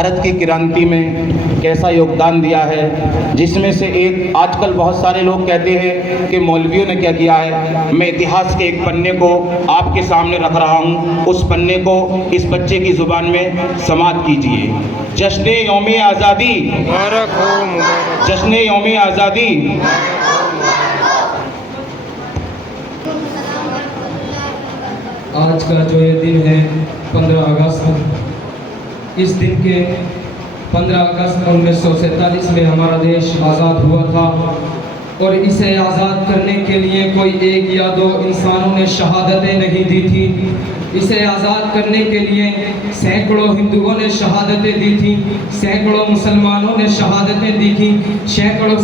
بھارت کی کرانتی میں کیسا یوگدان دیا ہے، جس میں سے ایک آج کل بہت سارے لوگ کہتے ہیں کہ مولویوں نے کیا کیا ہے۔ میں اتہاس کے ایک پنے کو آپ کے سامنے رکھ رہا ہوں، اس پنے کو اس بچے کی زبان میں سماعت کیجیے۔ جشن یوم آزادی، مبارک ہو، مبارک۔ جشن یوم آزادی۔ آج کا جو یہ دن ہے 15 اگست، اس دن کے 15 اگست 1947 میں ہمارا دیش آزاد ہوا تھا، اور اسے آزاد کرنے کے لیے کوئی ایک یا دو انسانوں نے شہادتیں نہیں دی تھی۔ اسے آزاد کرنے کے لیے سینکڑوں ہندوؤں نے شہادتیں دی تھیں، سینکڑوں مسلمانوں نے شہادتیں دی تھیں، سینکڑوں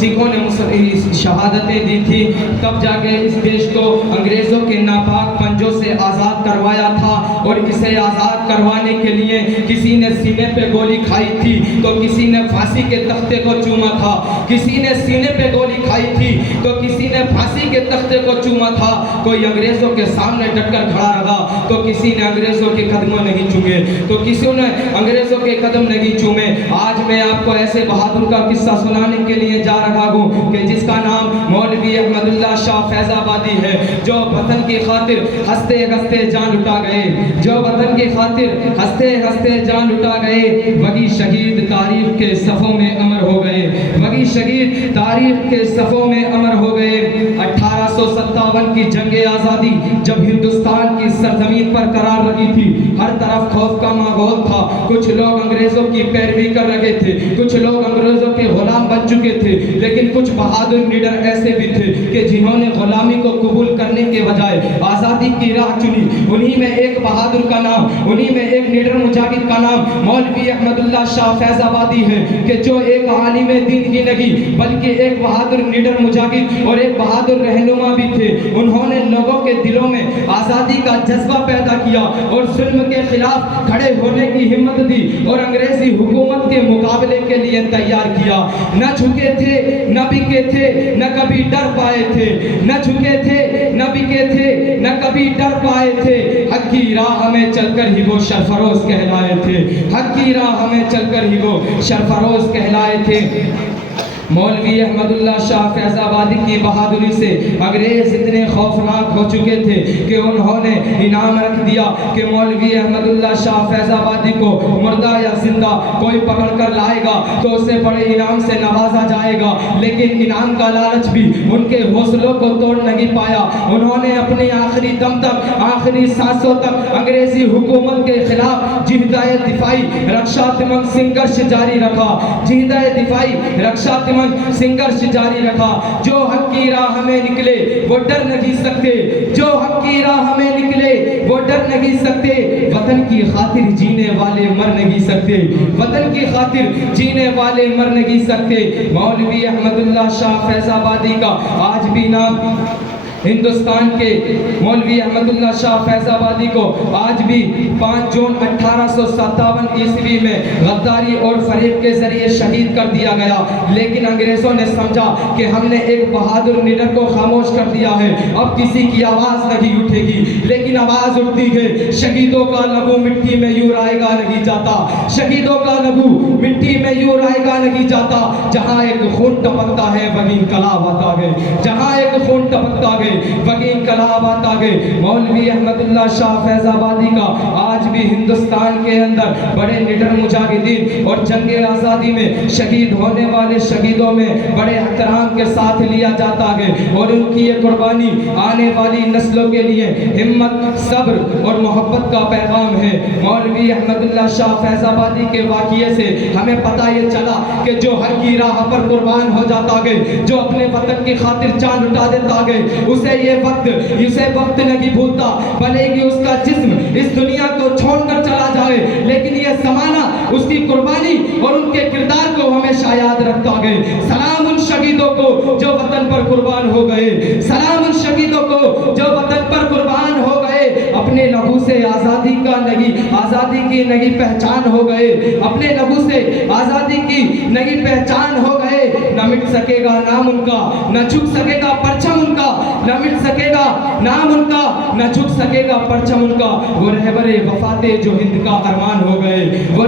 سکھوں نے شہادتیں دی تھی، تب جا کے اس دیش کو انگریزوں کے ناپاک پنجوں سے آزاد کروایا تھا۔ اور اسے آزاد کروانے کے لیے کسی نے سینے پہ گولی کھائی تھی تو کسی نے پھانسی کے تختے کو چوما تھا، کسی نے سینے پہ گولی کھائی تھی تو کسی نے پھانسی کے تختے کو چوما تھا۔ کوئی انگریزوں کے سامنے ڈٹ کر کھڑا رہا تو کسی نے انگریزوں کے قدموں نہیں چومے، تو کسی نے انگریزوں کے قدم نہیں چومے۔ آج میں آپ کو ایسے بہادر کا قصہ سنانے کے لیے جا رہا ہوں کہ جس کا نام مولوی احمد اللہ شاہ فیض آبادی ہے، جو وطن کی خاطر ہنستے ہنستے جان لٹا گئے، جو وطن کی خاطر ہنستے ہنستے جان لٹا گئے۔ وہی شہید تاریخ کے صفوں میں امر ہو گئے، وہی شہید تاریخ کے صفوں میں امر ہو گئے۔ 1857 کی جنگ آزادی جب ہندوستان کی سرزمین پر قرار لگی تھی، ہر طرف خوف کا ماحول تھا۔ کچھ لوگ انگریزوں کی پیروی کر رہے تھے، کچھ لوگ انگریزوں کے غلام بن چکے تھے، لیکن کچھ بہادر لیڈر ایسے بھی تھے کہ جنہوں نے غلامی کو قبول کرنے کے بجائے آزادی کی راہ چنی۔ انہی میں ایک بہادر کا نام، انہی میں ایک لیڈر مجاہد کا نام مولوی احمد اللہ شاہ فیض آبادی ہے، کہ جو ایک عالم دین ہی نہیں بلکہ ایک بہادر لیڈر مجاہد اور ایک بہادر رہنما بھی تھے۔ انہوں نے لوگوں کے دلوں میں آزادی کا جذبہ پیدا کیا اور ظلم کے خلاف کھڑے ہونے کی ہمت دی اور انگریزی حکومت کے مقابلے کے لیے تیار کیا۔ نہ جھکے تھے، نہ بکے تھے، نہ کبھی ڈر پائے تھے، نہ جھکے تھے، نہ بکے تھے، نہ کبھی ڈر پائے تھے۔ حق کی راہ میں چل کر ہی وہ سرفروش کہلائے تھے، حق کی راہ میں چل کر ہی وہ سرفروش کہلائے تھے۔ مولوی احمد اللہ شاہ فیض آبادی کی بہادری سے انگریز اتنے خوفناک ہو چکے تھے کہ انہوں نے انعام رکھ دیا کہ مولوی احمد اللہ شاہ فیض آبادی کو مردہ یا زندہ کوئی پکڑ کر لائے گا تو اسے بڑے انعام سے نوازا جائے گا۔ لیکن انعام کا لالچ بھی ان کے حوصلوں کو توڑ نہیں پایا۔ انہوں نے اپنے آخری دم تک، آخری سانسوں تک انگریزی حکومت کے خلاف جہدۂ دفاعی رکشاتمک سنگھرش جاری رکھا، جہدۂ دفاعی رکشاتمک سنگھرش جاری رکھا۔ جو حق کی راہ میں نکلے وہ ڈر نہیں سکتے، جو حق کی راہ میں نکلے وہ ڈر نہیں سکتے۔ وطن کی خاطر جینے والے مر نہیں سکتے، وطن کی خاطر جینے والے مر نہیں سکتے۔ مولوی احمد اللہ شاہ فیض آبادی کا آج بھی نام ہندوستان کے مولوی احمد اللہ شاہ فیض آبادی کو آج بھی 5 جون 1857 عیسوی میں غداری اور فریب کے ذریعے شہید کر دیا گیا۔ لیکن انگریزوں نے سمجھا کہ ہم نے ایک بہادر لیڈر کو خاموش کر دیا ہے، اب کسی کی آواز نہیں اٹھے گی۔ لیکن آواز اٹھتی ہے، شہیدوں کا لہو مٹی میں یوں رائے گا نہیں جاتا، شہیدوں کا لہو مٹی میں یوں رائے گا نہیں جاتا۔ جہاں ایک خون ٹپکتا ہے وہیں انقلاب آتا ہے، جہاں ایک خون ٹپکتا ہے وہی انقلابات آ گئے۔ مولوی احمد اللہ شاہ فیض آبادی کا آج بھی ہندوستان کے اندر بڑے لیڈر مجاہدین اور جنگ آزادی میں شہید ہونے والے شہیدوں میں بڑے احترام کے ساتھ لیا جاتا ہے، اور ان کی یہ قربانی آنے والی نسلوں کے لیے ہمت، صبر اور محبت کا پیغام ہے۔ مولوی احمد اللہ شاہ فیض آبادی کے واقعے سے ہمیں پتہ یہ چلا کہ جو حق کی راہ پر قربان ہو جاتا ہے، جو اپنے وطن کی خاطر جان لٹا دیتا ہے، اسے وقت نہیں بھولتا، بھلے کہ اس کا جسم اس دنیا کو چھوڑ کر چلا جائے، لیکن یہ زمانہ اس کی قربانی اور ان کے کردار کو ہمیشہ یاد رکھتا ہے۔ سلام ان شہیدوں کو جو وطن پر قربان ہو گئے، سلام ان شہیدوں کو جو وطن پر قربان ہو گئے، اپنے لہو سے آزادی کی نئی پہچان ہو گئے، اپنے لہو سے آزادی کی نئی پہچان ہو گئے۔ نہ مٹ سکے گا نام ان کا، نہ جھک سکے گا پرچم ان کا، نہ مٹ سکے گا نام ان کا، نہ جھک سکے گا پرچم ان کا۔ وہ رہبر وفات جو ہند کا ارمان ہو گئے، وہ